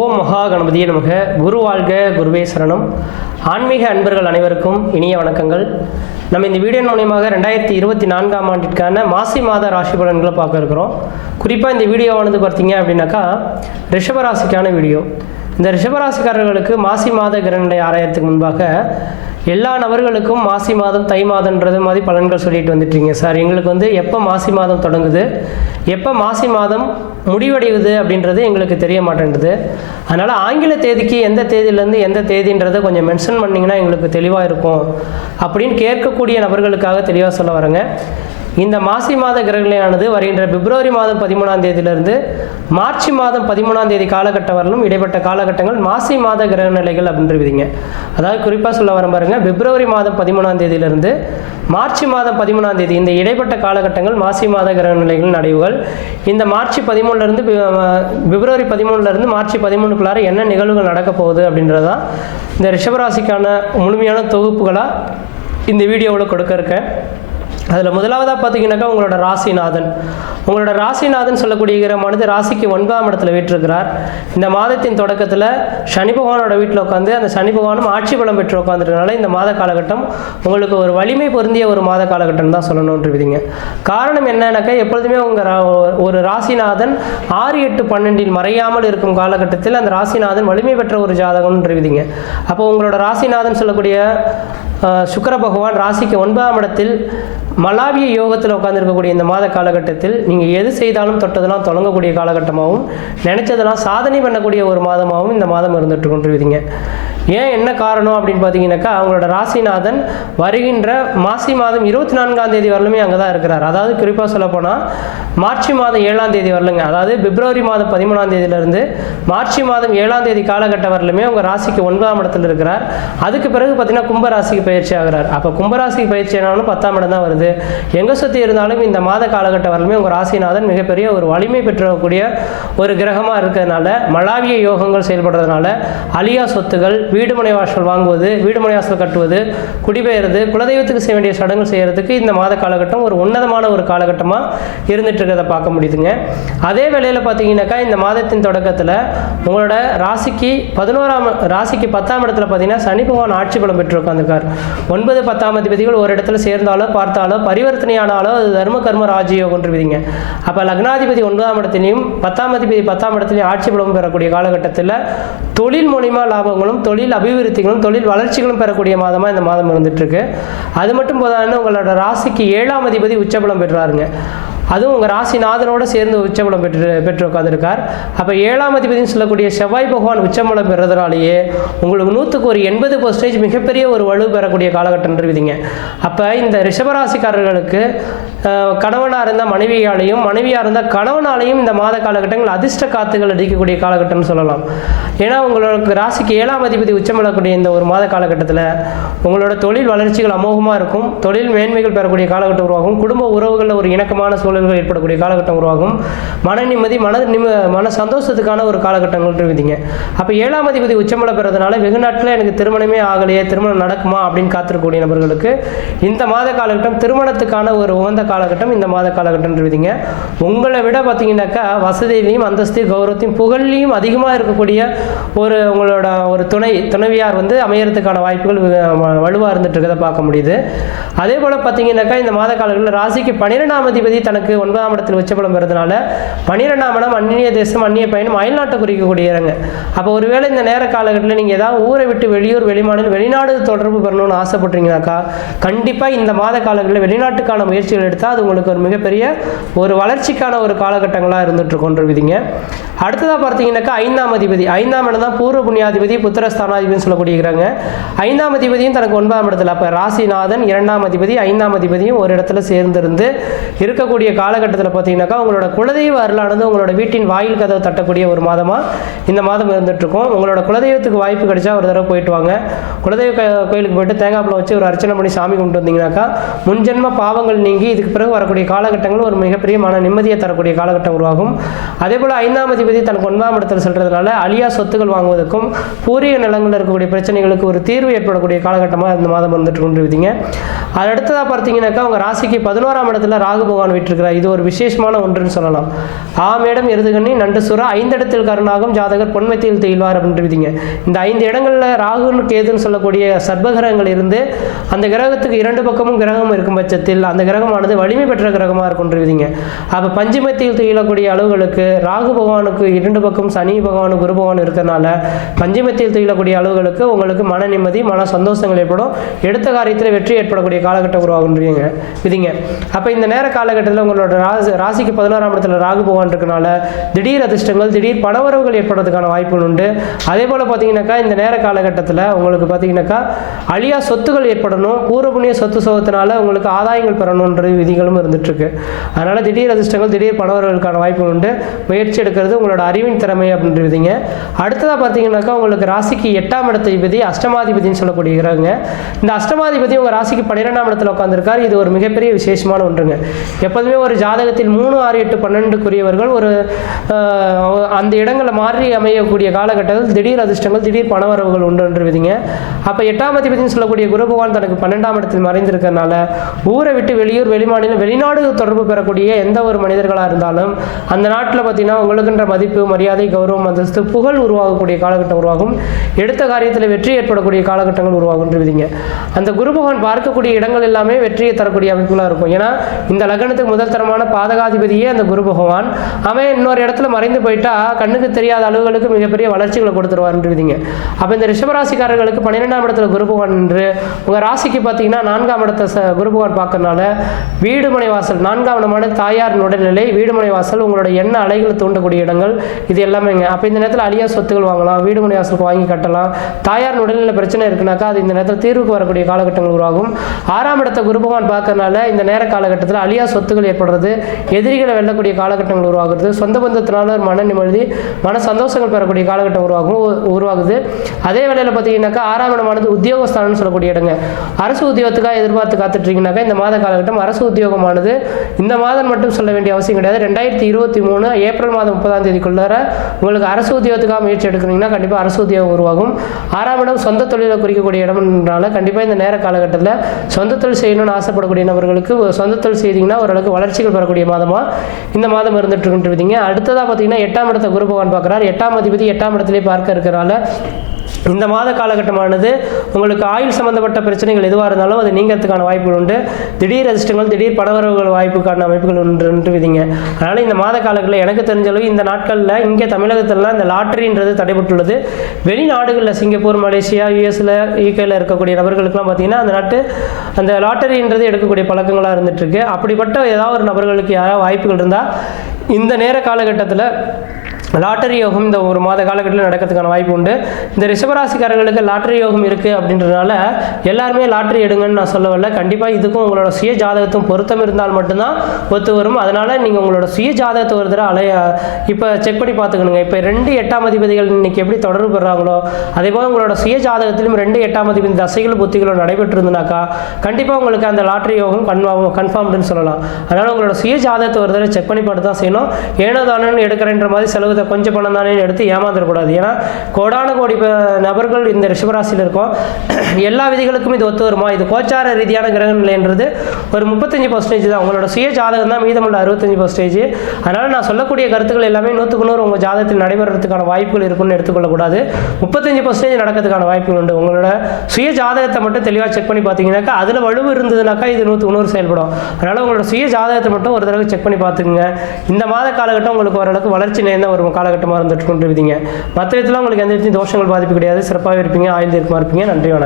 ஓம் மகா கணபதியே நமக. குரு வாழ்க, குருவே சரணம். ஆன்மீக அன்பர்கள் அனைவருக்கும் இனிய வணக்கங்கள். நம்ம இந்த வீடியோ மூலியமாக 2024ஆம் ஆண்டிற்கான மாசி மாத ராசி பலன்களை பார்க்க இருக்கிறோம். குறிப்பாக இந்த வீடியோவானது பார்த்தீங்க அப்படின்னாக்கா ரிஷபராசிக்கான வீடியோ. இந்த ரிஷபராசிக்காரர்களுக்கு மாசி மாத கிரகநிலை ஆராயத்துக்கு முன்பாக எல்லா நபர்களுக்கும் மாசி மாதம் தை மாதன்றது மாதிரி பலன்கள் சொல்லிட்டு வந்துட்டீங்க சார். எங்களுக்கு எப்போ மாசி மாதம் தொடங்குது, எப்போ மாசி மாதம் முடிவடையுது அப்படின்றது எங்களுக்கு தெரிய மாட்டேன்றது. அதனால் ஆங்கில தேதிக்கு எந்த தேதியிலேருந்து எந்த தேதின்றதை கொஞ்சம் மென்ஷன் பண்ணிங்கன்னா எங்களுக்கு தெளிவாக இருக்கும் அப்படின்னு கேட்கக்கூடிய நபர்களுக்காக தெளிவாக சொல்ல வரேங்க. இந்த மாசி மாத கிரகநிலையானது வருகின்ற பிப்ரவரி மாதம் 13ஆம் தேதியிலிருந்து மார்ச் மாதம் 13ஆம் தேதி காலகட்டம் வரலும் இடைப்பட்ட காலகட்டங்கள் மாசி மாத கிரகநிலைகள் அப்படின்றீங்க. அதாவது குறிப்பாக சொல்ல வர பாருங்க, பிப்ரவரி மாதம் 13ஆம் தேதியிலிருந்து மார்ச் மாதம் 13ஆம் தேதி இந்த இடைப்பட்ட காலகட்டங்கள் மாசி மாத கிரகநிலைகள் நடைவுகள். இந்த மார்ச் 13லேருந்து பிப்ரவரி 13லேருந்து மார்ச் 13க்குள்ளார என்ன நிகழ்வுகள் நடக்க போகுது அப்படின்றதான் இந்த ரிஷபராசிக்கான முழுமையான தொகுப்புகளாக இந்த வீடியோவில் கொடுக்க இருக்கேன். அதில் முதலாவதாக பார்த்தீங்கன்னாக்கா உங்களோட ராசிநாதன் சொல்லக்கூடிய கிரகமானது ராசிக்கு 9ஆம் இடத்துல வீற்றிருக்கிறார். இந்த மாதத்தின் தொடக்கத்தில் சனி பகவானோட வீட்டில் உட்காந்து அந்த சனி பகவானும் ஆட்சி பலம் பெற்று உட்காந்துருக்கனால இந்த மாத காலகட்டம் உங்களுக்கு ஒரு வலிமை பொருந்திய ஒரு மாத காலகட்டம் தான் சொல்லணுன்றீங்க. காரணம் என்னன்னாக்கா எப்பொழுதுமே ஒரு ராசிநாதன் 6, 8, 12 மறையாமல் இருக்கும் காலகட்டத்தில் அந்த ராசிநாதன் வலிமை பெற்ற ஒரு ஜாதகம்ன்றீங்க. அப்போ உங்களோட ராசிநாதன் சொல்லக்கூடிய சுக்கிர பகவான் ராசிக்கு 9ஆம் இடத்தில் மலாவிய யோகத்தில் உட்காந்துருக்கக்கூடிய இந்த மாத காலகட்டத்தில் நீங்கள் எது செய்தாலும் தொட்டதெல்லாம் தொடங்கக்கூடிய காலகட்டமாகவும் நினைச்சதெல்லாம் சாதனை பண்ணக்கூடிய ஒரு மாதமாகவும் இந்த மாதம் இருந்துட்டு கொண்டிருக்கீங்க. ஏன் என்ன காரணம் அப்படின்னு பார்த்தீங்கன்னாக்கா அவங்களோட ராசிநாதன் வருகின்ற மாசி மாதம் 24ஆம் தேதி வரலுமே அங்கே தான் இருக்கிறார். அதாவது குறிப்பாக சொல்லப்போனால் மார்ச் மாதம் 7ஆம் தேதி வரலுங்க. அதாவது பிப்ரவரி மாதம் 13ஆம் தேதியிலிருந்து மார்ச் மாதம் 7ஆம் தேதி காலகட்டம் வரலுமே உங்கள் ராசிக்கு 9ஆம் இடத்துல இருக்கிறார். அதுக்கு பிறகு பார்த்தீங்கன்னா கும்பராசிக்கு பயிற்சி ஆகிறார். அப்போ கும்பராசிக்கு பயிற்சி ஆனாலும் 10ஆம் இடம் தான் வருது. எங்கே சுற்றி இருந்தாலும் இந்த மாத காலகட்டம் வரலுமே உங்கள் ராசிநாதன் மிகப்பெரிய ஒரு வலிமை பெற்றக்கூடிய ஒரு கிரகமாக இருக்கிறதுனால மலாவிய யோகங்கள் செயல்படுறதுனால அலியா சொத்துகள், வீடுமனை வாசல் வாங்குவது, வீடுமனை வாசல் கட்டுவது, குடிபெயர்றது, குலதெய்வத்துக்கு செய்ய வேண்டிய சடங்கு செய்யறதுக்கு இந்த மாத காலகட்டம் ஒரு உன்னதமான ஒரு காலகட்டமாக இருந்துட்டு இருக்கிறத பார்க்க முடியுதுங்க. அதே வேளையில் பார்த்தீங்கன்னாக்கா இந்த மாதத்தின் தொடக்கத்தில் உங்களோட ராசிக்கு 10ஆம் இடத்துல பார்த்தீங்கன்னா சனி பகவான் ஆட்சி பலம் பெற்று உட்காந்துருக்கார். 9, 10ஆம் அதிபதிகள் ஒரு இடத்துல சேர்ந்தாலோ பார்த்தாலோ பரிவர்த்தனையானாலோ அது தர்ம கர்ம ராஜயோகம்ன்றீங்க. அப்போ லக்னாதிபதி 9ஆம் இடத்துலையும் 10ஆம் அதிபதி 10ஆம் இடத்துலையும் ஆட்சி பலம் பெறக்கூடிய காலகட்டத்தில் தொழில் மூலியமாக லாபங்களும் தொழில் அபிவிருத்திகளும் தொழில் வளர்ச்சிகளும் பெறக்கூடிய மாதமாக இந்த மாதம் இருந்துட்டு இருக்கு. அது மட்டும் போதான்னு உங்களோட ராசிக்கு 7ஆம் அதிபதி உச்சபலம் பெற்றாருங்க. அதுவும் உங்கள் ராசிநாதனோடு சேர்ந்து உச்சபலம் பெற்று உட்காந்துருக்கார். அப்போ 7ஆம் அதிபதினு சொல்லக்கூடிய செவ்வாய் பகவான் உச்சபலம் பெறதுனாலேயே உங்களுக்கு 100க்கு ஒரு 80% மிகப்பெரிய ஒரு வலு பெறக்கூடிய காலகட்டம் இருக்குதுங்க. அப்போ இந்த ரிஷபராசிக்காரர்களுக்கு கணவனாக இருந்தால் மனைவியாலையும் மனைவியாக இருந்தால் கணவனாலையும் இந்த மாத காலகட்டங்கள் அதிர்ஷ்ட காத்துகள் அடிக்கக்கூடிய காலகட்டம்னு சொல்லலாம். ஏன்னா உங்களுக்கு ராசிக்கு 7ஆம் அதிபதி உச்சமலக்கூடிய இந்த ஒரு மாத காலகட்டத்தில் உங்களோட தொழில் வளர்ச்சிகள் அமோகமாக இருக்கும். தொழில் மேன்மைகள் பெறக்கூடிய காலகட்டம் உருவாகும். குடும்ப உறவுகளில் ஒரு இணக்கமான சூழல்கள் ஏற்படக்கூடிய காலகட்டம் உருவாகும். மன நிம்மதி மன சந்தோஷத்துக்கான ஒரு காலகட்டங்கள் இருக்குதுங்க. அப்போ 7ஆம் அதிபதி உச்சமல பெறதுனால வெகு நாட்டில் எனக்கு திருமணமே ஆகலையே, திருமணம் நடக்குமா அப்படின்னு காத்திருக்கக்கூடிய நபர்களுக்கு இந்த மாத காலகட்டம் திருமணத்துக்கான ஒரு உகந்த காலகட்டம் இந்த மாத காலகட்டம் இருக்குதுங்க. உங்களை விட பார்த்தீங்கன்னாக்கா வசதியிலையும் அந்தஸ்து கௌரவத்தையும் புகழ்லையும் அதிகமாக இருக்கக்கூடிய உங்களோட ஒரு துணைவியார் அமையறதுக்கான வாய்ப்புகள் வலுவாக இருந்துட்டு இருக்கிறத பார்க்க முடியுது. அதே போல் பார்த்தீங்கன்னாக்கா இந்த மாத காலங்களில் ராசிக்கு 12ஆம் அதிபதி தனக்கு 9ஆம் இடத்தில் உச்சபலம் பெறதுனால 12ஆம் இடம் அந்நிய தேசம் அந்நிய பயணம் அயல்நாட்டை குறிக்கக்கூடிய இடங்க. அப்போ ஒருவேளை இந்த நேர காலகட்டத்தில் நீங்கள் ஏதாவது ஊரை விட்டு வெளியூர் வெளிமாநிலம் வெளிநாடு தொடர்பு பெறணும்னு ஆசைப்பட்றீங்கனாக்கா கண்டிப்பாக இந்த மாத காலங்களில் வெளிநாட்டுக்கான முயற்சிகள் எடுத்தால் அது உங்களுக்கு ஒரு மிகப்பெரிய ஒரு வளர்ச்சிக்கான ஒரு காலகட்டங்களாக இருந்துட்டு கொண்டிருக்குதுங்க. அடுத்ததாக பார்த்தீங்கன்னாக்கா 5ஆம் அதிபதி 5ஆம் இடம் தான் பூர்வ புண்ணியாதிபதி புத்திரஸ்தானாதிபதினு சொல்லக்கூடியகிறாங்க. 5ஆம் அதிபதியும் தனக்கு 9ஆம் இடத்துல, அப்போ ராசிநாதன் 2ஆம் அதிபதி 5ஆம் அதிபதியும் ஒரு இடத்துல சேர்ந்திருந்து இருக்கக்கூடிய காலகட்டத்தில் பார்த்தீங்கன்னாக்கா உங்களோட குலதெய்வ அருளானது உங்களோட வீட்டின் வாயில் கதவை தட்டக்கூடிய ஒரு மாதமாக இந்த மாதம் இருந்துட்டு இருக்கும். உங்களோட குலதெய்வத்துக்கு வாய்ப்பு கிடைச்சா ஒரு தடவை போயிட்டு வாங்க. குலதெய்வ கோயிலுக்கு போயிட்டு தேங்காய்பழம் வச்சு ஒரு அர்ச்சனை பண்ணி சாமி கும்பிட்டு வந்தீங்கன்னாக்கா முன்ஜென்ம பாவங்கள் நீங்கி இதுக்கு பிறகு வரக்கூடிய காலகட்டங்கள் ஒரு மிகப்பெரிய மன நிம்மதியை தரக்கூடிய காலகட்டம் உருவாகும். அதே போல் 5ஆம் அதிபதி தனக்கு 9ஆம் இடத்தில் செல்றதுனால அழியா சொத்துக்கள் வாங்குவதற்கும் பூரிய நிலங்களில் இருக்கக்கூடிய பிரச்சனைகளுக்கு ஒரு தீர்வு ஏற்படக்கூடிய காலகட்டமாக இந்த மாதம் வந்துட்டு கொண்டிருக்கீங்க. அது அடுத்ததாக பார்த்தீங்கன்னாக்கா உங்கள் ராசிக்கு 11ஆம் இடத்துல ராகு பகவான் வீட்டு இருக்கிறார். இது ஒரு விசேஷமான ஒன்றுன்னு சொல்லலாம். ஆமேடம் எருதுகண்ணி நண்டு சுற 5 இடத்தில் கருணாகும் ஜாதகர் பொன்மத்தியில் தெயில்வார் அப்படின்ட்டு விதிங்க. இந்த 5 இடங்களில் ராகுன்னு கேதுன்னு சொல்லக்கூடிய சர்பகிரகங்கள் இருந்து அந்த கிரகத்துக்கு 2 பக்கமும் கிரகம் இருக்கும் பட்சத்தில் அந்த கிரகமானது வலிமை பெற்ற கிரகமாக இருக்கும்னு விதிங்க. அப்போ பஞ்சமத்தில் தெயிலக்கூடிய அளவுகளுக்கு ராகு பகவானுக்கு 2 பக்கம் சனி பகவான் குரு பகவான் இருக்கிறதுனால பஞ்சமத்தில் தெயிலக்கூடிய அளவுகளுக்கு உங்களுக்கு மன நிம்மதி மன சந்தோஷங்கள் ஏற்படும். எடுத்த காரியத்தில் வெற்றி ஏற்படக்கூடிய காலகட்டம் உருவாகுன்றீங்க விதிங்க. அப்போ இந்த நேர காலகட்டத்தில் உங்களோட ராசிக்கு 16ஆம் இடத்துல ராகு பகவான் இருக்கனால திடீர் அதிர்ஷ்டங்கள் திடீர் பணவரவுகள் ஏற்படுறதுக்கான வாய்ப்புகள் உண்டு. அதே போல் பார்த்தீங்கன்னாக்கா இந்த நேர காலகட்டத்தில் உங்களுக்கு பார்த்தீங்கன்னாக்கா அழியா சொத்துகள் ஏற்படணும். பூர்வபுண்ணிய சொத்து சோகத்தினால உங்களுக்கு ஆதாயங்கள் பெறணுன்ற விதிகளும் இருந்துட்டுருக்கு. அதனால் திடீர் அதிர்ஷ்டங்கள் திடீர் பணவரவுகளுக்கான வாய்ப்புகள் உண்டு. முயற்சி எடுக்கிறது உங்களோட அறிவின் திறமை அப்படின்ற விதிங்க. அடுத்ததாக பார்த்தீங்கன்னாக்கா உங்களுக்கு ராசிக்கு 8ஆம் இடத்திபதி அஷ்டமாதிபதினு சொல்லக்கூடிய கிரகங்க. இந்த அஷ்டமாதிபதி உங்கள் ராசிக்கு 12ஆம் இடத்துல உட்காந்துருக்காரு. இது ஒரு மிகப்பெரிய விசேஷமான ஒன்றுங்க. எப்போதுமே ஒரு ஜாதகத்தில் 3, 6, 8, 12 ஒரு அந்த இடங்களை மாறி அமையக்கூடிய காலகட்டத்தில் திடீர் அதிர்ஷ்டங்கள் திடீர் பணவரவுகள் உண்டு என்று விதிங்க. அப்போ 8ஆம் அதிபதினு சொல்லக்கூடிய குரு பகவான் தனக்கு 12ஆம் இடத்தில் மறைந்திருக்கிறதுனால ஊரை விட்டு வெளியூர் வெளிமாநிலம் வெளிநாடு தொடர்பு பெறக்கூடிய எந்த ஒரு மனிதர்களாக இருந்தாலும் அந்த நாட்டில் பார்த்தீங்கன்னா உங்களுக்குன்ற மதிப்பு மரியாதை கௌரவம் அந்தஸ்து புகழ் உருவாகக்கூடிய காலகட்டம் உருவாகும். எடுத்த காரியத்தில் வெற்றி ஏற்படக்கூடிய காலகட்டங்கள் உருவாகும் என்று விதிங்க. அந்த குரு பகவான் பார்க்கக்கூடிய இடங்கள் எல்லாமே வெற்றியை தரக்கூடிய அமைப்புகளாக இருக்கும். ஏன்னா இந்த லக்னத்துக்கு முதல் தரமான பாதகாதிபதியே அந்த குரு பகவான். அவன் இன்னொரு இடத்துல மறைந்து போயிட்டா கண்ணுக்கு தெரியாத அளவுகளுக்கு மிகப்பெரிய வளர்ச்சிகளை கொடுத்துருவார் என்று விதிங்க. அப்போ இந்த ரிஷபராசிக்காரர்களுக்கு 12ஆம் இடத்துல குரு பகவான் என்று உங்கள் ராசிக்கு பார்த்தீங்கன்னா 4ஆம் இடத்தை குரு பகவான் பார்க்கறனால வீடுமனை வாசல் 4ஆம் இடமான தாயார் உடல்நிலை வீடுமனை வாசல் உங்களோட எண்ண அலைகளை தூண்டக்கூடிய இடங்கள் இது எல்லாமேங்க. அப்போ இந்த நேரத்தில் அழியா சொத்துக்கள் வாங்கலாம், வீடுமனை வாசலுக்கு வாங்கி கட்டலாம். தாயார் உடல்நிலை பிரச்சனை இருக்குனாக்கா அது இந்த நேரத்தில் தீர்வுக்கு வரக்கூடிய காலகட்டங்கள் உருவாகும். 6ஆம் இடத்தை குரு பகவான் பார்க்கறனால இந்த நேர காலகட்டத்தில் அழியா சொத்துக்கள் ஏற்படுறது, எதிரிகளை வெல்லக்கூடிய காலகட்டங்கள் உருவாகுறது, சொந்த பந்தத்தினால ஒரு மன நிம்மதி மன சந்தோஷங்கள் பெறக்கூடிய காலகட்டம் உருவாகுது. அதே வேளையில் பார்த்தீங்கன்னாக்கா 6ஆம் இடமானது உத்தியோகஸ்தானம்னு சொல்லக்கூடிய இடங்க. அரசு உத்தியோகத்துக்காக எதிர்பார்த்து காத்துட்ருக்கீங்கன்னாக்கா இந்த மாத காலகட்டம் அரசு உத்தியோகமானது இந்த மாதம் மட்டும் சொல்ல வேண்டிய அவசியம் கிடையாது. 2023 ஏப்ரல் மாதம் 30ஆம் தேதிக்குள்ளார உங்களுக்கு அரசு உத்தியோகத்துக்காக முயற்சி எடுக்கிறீங்கன்னா கண்டிப்பாக அரசு உத்தியோகம் உருவாகும். 6ஆம் இடம் சொந்த தொழிலை குறிக்கக்கூடிய இடம்னால கண்டிப்பாக இந்த நேர காலகட்டத்தில் சொந்த தொழில் செய்யணும்னு ஆசைப்படக்கூடிய நபர்களுக்கு சொந்த தொழில் செய்தீங்கன்னா ஓரளவுக்கு வளர்ச்சிகள் பெறக்கூடிய மாதமாக இந்த மாதம் இருந்துட்டு இருக்குன்றீங்க. அடுத்ததாக பார்த்தீங்கன்னா 8ஆம் இடத்தை குரு பகவான் பார்க்குறாரு. 8ஆம் அதிபதி 8ஆம் இடத்திலே பார்க்க இருக்கிறனால இந்த மாத காலகட்டமானது உங்களுக்கு ஆயுள் சம்பந்தப்பட்ட பிரச்சனைகள் எதுவாக இருந்தாலும் அது நீங்கிறதுக்கான வாய்ப்புகள் உண்டு. திடீர் அதிர்ஷ்டங்கள் திடீர் பணவரவுகள் வாய்ப்புக்கான அமைப்புகள் உண்டு விதிங்க. அதனால் இந்த மாத காலங்களில் எனக்கு தெரிஞ்சளவு இந்த நாட்களில் இங்கே தமிழகத்திலலாம் இந்த லாட்டரின்றது தடைபட்டுள்ளது. வெளிநாடுகளில் சிங்கப்பூர் மலேசியா யூஎஸில் யூகேல இருக்கக்கூடிய நபர்களுக்கெல்லாம் பார்த்தீங்கன்னா அந்த நாட்டு அந்த லாட்டரின்றது எடுக்கக்கூடிய பழக்கங்களாக இருந்துகிட்ருக்கு. அப்படிப்பட்ட ஏதாவது ஒரு நபர்களுக்கு யாராவது வாய்ப்புகள் இருந்தால் இந்த நேர காலகட்டத்தில் லாட்டரி யோகம் இந்த ஒரு மாத காலகட்டத்தில் நடக்கிறதுக்கான வாய்ப்பு உண்டு. இந்த ரிஷபராசிக்காரர்களுக்கு லாட்டரி யோகம் இருக்குது அப்படின்றதுனால எல்லாருமே லாட்டரி எடுங்கன்னு நான் சொல்ல வரல. கண்டிப்பாக இதுக்கும் உங்களோட சுய ஜாதகத்தும் பொருத்தம் இருந்தால் மட்டும்தான் ஒத்து வரும். அதனால் நீங்கள் உங்களோட சுய ஜாதகத்தை ஒரு தடவை இப்போ செக் பண்ணி பார்த்துக்கணுங்க. இப்போ 2 8ஆம் அதிபதிகள் இன்னைக்கு எப்படி தொடர்பு பெறாங்களோ அதே போல் உங்களோட சுய ஜாதகத்திலும் 2 8ஆம் அதிபதி தசைகளும் புத்திகளும் நடைபெற்றிருந்தாக்கா கண்டிப்பாக உங்களுக்கு அந்த லாட்டரி யோகம் கன்ஃபார்ம்டுன்னு சொல்லலாம். அதனால் உங்களோட சுய ஜாதகத்தை ஒரு தடவை செக் பண்ணி பார்த்து தான் செய்யணும். ஏனோ தானே எடுக்கிறேன்ற மாதிரி செலவு கொஞ்சம் பணம் தானே எடுத்து ஏமாந்துடக்கூடாது. ஏன்னா கோடான கோடி நபர்கள் இந்த ரிஷபராசியில் இருக்கும். எல்லா விதிகளுக்கும் இது ஒத்து வருமா? இது கோச்சார ரீதியான கிரக நிலைன்றது ஒரு 35% தான். உங்களோட சுய ஜாதகம் தான் மீதமுள்ள 65%. அதனால் நான் சொல்லக்கூடிய கருத்துக்கள் எல்லாமே 100க்கு 100 உங்கள் ஜாதகத்தில் நடைபெறதுக்கான வாய்ப்புகள் இருக்குன்னு எடுத்துக்கொள்ளக்கூடாது. 35% நடக்கிறதுக்கான வாய்ப்புகள் உண்டு. உங்களோட சுய ஜாதகத்தை மட்டும் தெளிவாக செக் பண்ணி பார்த்தீங்கன்னாக்கா அதில் வலுவு இருந்ததுனாக்கா இது 100க்கு 100 செயல்படும். அதனால் உங்களோட சுய ஜாதகத்தை மட்டும் ஒரு தடவை செக் பண்ணி பார்த்துக்குங்க. இந்த மாத காலகட்டம் உங்களுக்கு ஓரளவுக்கு வளர்ச்சி நேர்ந்த ஒரு காலகட்டமாக இருந்துட்டு கொண்டு விதிங்க. மற்ற விதத்தில் உங்களுக்கு எந்த விதத்தையும் தோஷங்கள் பாதிப்பு கிடையாது. சிறப்பாக இருப்பீங்க, ஆயுள் தீர்க்கமாக இருப்பீங்க. நன்றி, வணக்கம்.